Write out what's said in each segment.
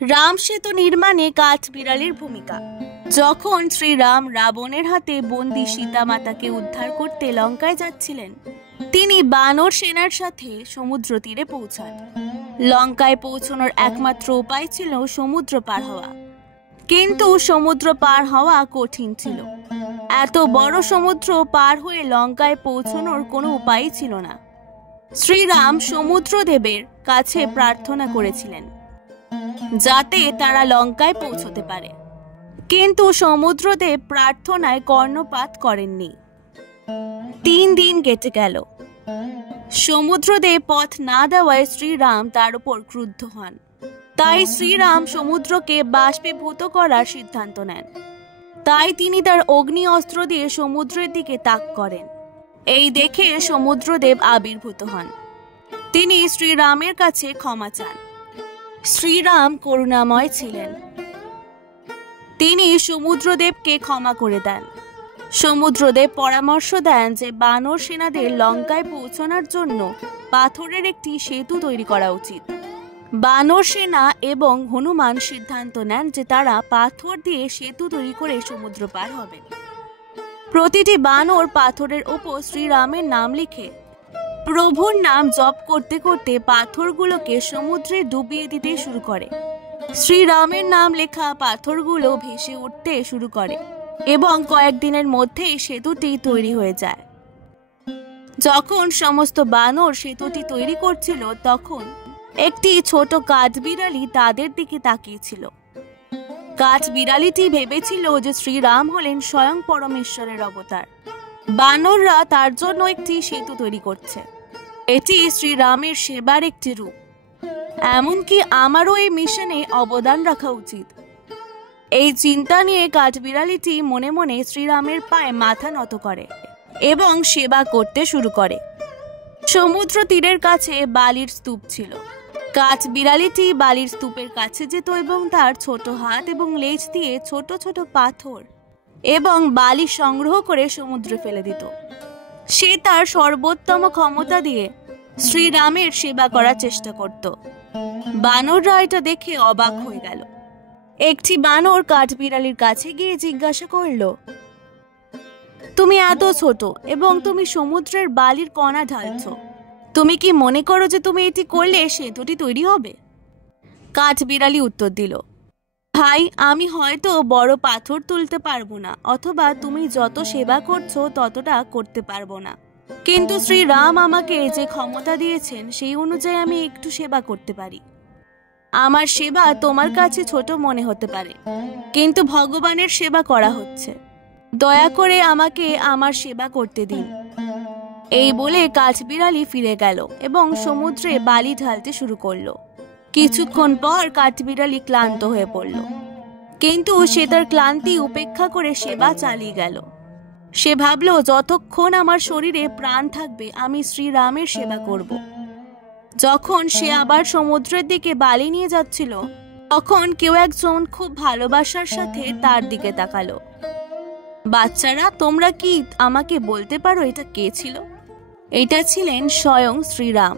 রাম সেতু নির্মাণে কাঠবিড়ালির ভূমিকা। যখন শ্রীরাম রাবণের হাতে বন্দি সীতা মাতাকে উদ্ধার করতে লঙ্কায় যাচ্ছিলেন, তিনি বানর সেনার সাথে সমুদ্র তীরে পৌঁছান। লঙ্কায় পৌঁছানোর একমাত্র উপায় ছিল সমুদ্র পার হওয়া, কিন্তু সমুদ্র পার হওয়া কঠিন ছিল। এত বড় সমুদ্র পার হয়ে লঙ্কায় পৌঁছানোর কোনো উপায় ছিল না। শ্রীরাম সমুদ্রদেবের কাছে প্রার্থনা করেছিলেন যাতে তারা লঙ্কায় পৌঁছতে পারে, কিন্তু সমুদ্রদেব প্রার্থনায় কর্ণপাত করেননি। 3 দিন কেটে গেল। সমুদ্রদেব পথ না দেওয়ায় শ্রীরাম তার উপর ক্রুদ্ধ হন। তাই শ্রীরাম সমুদ্রকে বাষ্পীভূত করার সিদ্ধান্ত নেন। তাই তিনি তার অগ্নি অস্ত্র দিয়ে সমুদ্রের দিকে তাক করেন। এই দেখে সমুদ্রদেব আবির্ভূত হন। তিনি শ্রীরামের কাছে ক্ষমা চান। শ্রীরাম করুণাময় ছিলেন। তিনি সমুদ্রদেবকে ক্ষমা করে দেন। সমুদ্রদেব পরামর্শ দেন যে বানর সেনাদের লঙ্কায় পৌঁছানোর জন্য পাথরের একটি সেতু তৈরি করা উচিত। বানর সেনা এবং হনুমান সিদ্ধান্ত নেন যে তারা পাথর দিয়ে সেতু তৈরি করে সমুদ্র পার হবেন। প্রতিটি বানর পাথরের ওপর শ্রীরামের নাম লিখে প্রভুর নাম জপ করতে করতে পাথরগুলোকে সমুদ্রে ডুবিয়ে দিতে শুরু করে। শ্রীরামের নাম লেখা পাথরগুলো ভেসে উঠতে শুরু করে এবং কয়েকদিনের মধ্যেই সেতুটি তৈরি হয়ে যায়। যখন সমস্ত বানর সেতুটি তৈরি করছিল, তখন একটি ছোট কাঠবিড়ালি তাদের দিকে তাকিয়েছিল। কাঠবিড়ালিটি ভেবেছিল যে শ্রীরাম হলেন স্বয়ং পরমেশ্বরের অবতার। বানররা তার জন্য একটি সেতু তৈরি করছে। এটি শ্রীরামের সেবার একটি রূপ। এমনকি আমারও এই মিশনে অবদান রাখা উচিত। এই চিন্তা নিয়ে কাঠবিড়ালিটি মনে মনে শ্রীরামের পায়ে মাথা নত করে এবং সেবা করতে শুরু করে। সমুদ্র তীরের কাছে বালির স্তূপ ছিল। কাঠবিড়ালিটি বালির স্তূপের কাছে যেত এবং তার ছোট হাত এবং লেজ দিয়ে ছোট ছোট পাথর এবং বালি সংগ্রহ করে সমুদ্রে ফেলে দিত। সে তার সর্বোত্তম ক্ষমতা দিয়ে শ্রীরামের সেবা করার চেষ্টা করত। বানররা এটা দেখে অবাক হয়ে গেল। একটি বানর কাঠবিড়ালির কাছে গিয়ে জিজ্ঞাসা করল, তুমি এত ছোট এবং তুমি সমুদ্রের বালির কণা ঢালছো, তুমি কি মনে করো যে তুমি এটি করলে সেতুটি তৈরি হবে? কাঠবিড়ালি উত্তর দিল, ভাই, আমি হয়তো বড় পাথর তুলতে পারবো না, অথবা তুমি যত সেবা করছো ততটা করতে পারবো না, কিন্তু শ্রীরাম আমাকে যে ক্ষমতা দিয়েছেন সেই অনুযায়ী আমি একটু সেবা করতে পারি। আমার সেবা তোমার কাছে ছোট মনে হতে পারে, কিন্তু ভগবানের সেবা করা হচ্ছে। দয়া করে আমাকে আমার সেবা করতে দিন। এই বলে কাঠবিড়ালি ফিরে গেল এবং সমুদ্রে বালি ঢালতে শুরু করলো। কিছুক্ষণ পর কাঠবিড়ালি ক্লান্ত হয়ে পড়ল, কিন্তু সে তার ক্লান্তি উপেক্ষা করে সেবা চালিয়ে গেল। সে ভাবল, যতক্ষণ আমার শরীরে প্রাণ থাকবে আমি শ্রীরামের সেবা করব। যখন সে আবার সমুদ্রের দিকে বালি নিয়ে যাচ্ছিল, তখন কেউ একজন খুব ভালোবাসার সাথে তার দিকে তাকালো। বাচ্চারা, তোমরা কি আমাকে বলতে পারো এটা কে ছিল? এটা ছিলেন স্বয়ং শ্রীরাম।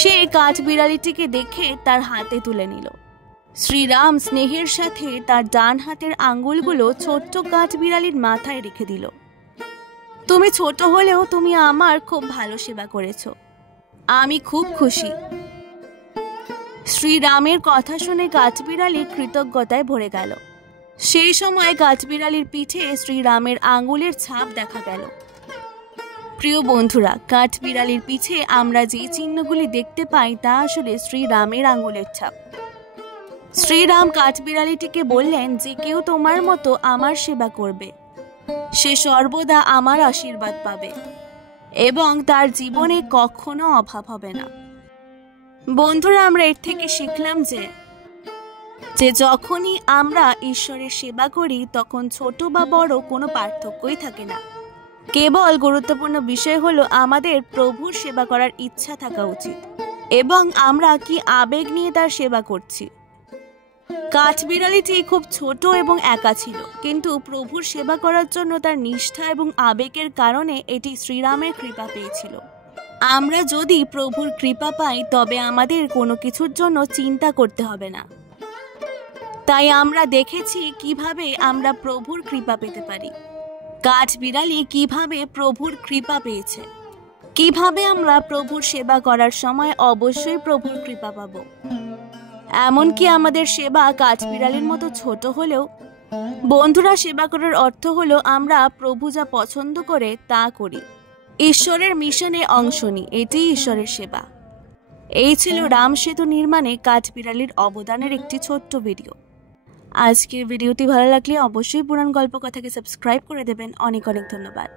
সে কাঠবিড়ালিটিকে দেখে তার হাতে তুলে নিল। শ্রীরাম স্নেহের সাথে তার ডান হাতের আঙ্গুলগুলো ছোট্ট কাঠবিড়ালির মাথায় রেখে দিল। তুমি ছোট হলেও তুমি আমার খুব ভালো সেবা করেছো, আমি খুব খুশি। শ্রীরামের কথা শুনে কাঠবিড়ালি কৃতজ্ঞতায় ভরে গেল। সেই সময় কাঠবিড়ালির পিঠে শ্রীরামের আঙ্গুলের ছাপ দেখা গেল। প্রিয় বন্ধুরা, কাঠবিড়ালির পিছে আমরা যে চিহ্নগুলি দেখতে পাই তা আসলে শ্রীরামের আঙ্গুলের ছাপ। শ্রীরাম কাঠবিড়ালিটিকে বললেন যে কেউ তোমার মতো আমার সেবা করবে, সে সর্বদা আমার আশীর্বাদ পাবে এবং তার জীবনে কখনো অভাব হবে না। বন্ধুরা, আমরা এর থেকে শিখলাম যে যখনই আমরা ঈশ্বরের সেবা করি তখন ছোট বা বড় কোনো পার্থক্যই থাকে না। কেবল গুরুত্বপূর্ণ বিষয় হলো আমাদের প্রভুর সেবা করার ইচ্ছা থাকা উচিত এবং আমরা কি আবেগ নিয়ে তার সেবা করছি। কাঠবিড়ালিটি খুব ছোট এবং একা ছিল, কিন্তু প্রভুর সেবা করার জন্য তার নিষ্ঠা এবং আবেগের কারণে এটি শ্রীরামের কৃপা পেয়েছিল। আমরা যদি প্রভুর কৃপা পাই তবে আমাদের কোনো কিছুর জন্য চিন্তা করতে হবে না। তাই আমরা দেখেছি কিভাবে আমরা প্রভুর কৃপা পেতে পারি। কাঠবিড়ালি কিভাবে প্রভুর কৃপা পেয়েছে, কিভাবে আমরা প্রভুর সেবা করার সময় অবশ্যই প্রভুর কৃপা পাব। এমনকি আমাদের সেবা কাঠবিড়ালির মতো ছোট হলেও বন্ধুরা, সেবা করার অর্থ হলো আমরা প্রভু যা পছন্দ করে তা করি, ঈশ্বরের মিশনে অংশ নিই। এটাই ঈশ্বরের সেবা। এই ছিল রাম সেতু নির্মাণে কাঠবিড়ালির অবদানের একটি ছোট্ট ভিডিও। আজকের ভিডিওটি ভালো লাগলে অবশ্যই পুরাণ গল্প কথাকে সাবস্ক্রাইব করে দেবেন। অনেক অনেক ধন্যবাদ।